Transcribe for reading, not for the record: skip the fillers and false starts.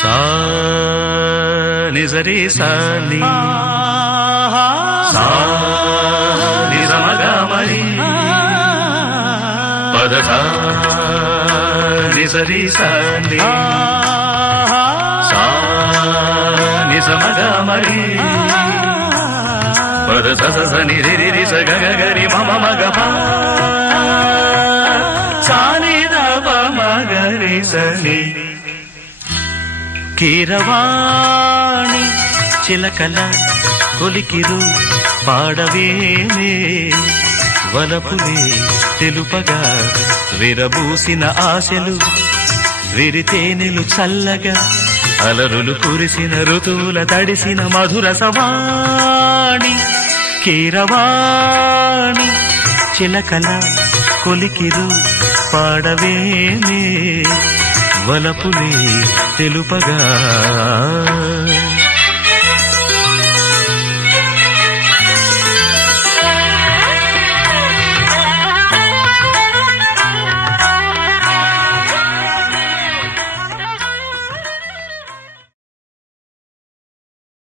సా నిజరి సాని సా నిజమగ మరి పదధ నిజరి సాని సా నిజమగ మరి పదధ స నిరి రి స గ గ రి మ మ మ గ ప సా ని ద ప మ గ రి స ని కీరవాణి చిలకల కొలికిరు పాడవేనే వలపులే తెలుపగా విరబూసిన ఆశలు విరితేనెలు చల్లగా అలరులు కురిసిన ఋతువుల తడిసిన మధుర సవాణి కీరవాణి చిలకల కొలికిరు పాడవేనే వలపులే తెలుపగా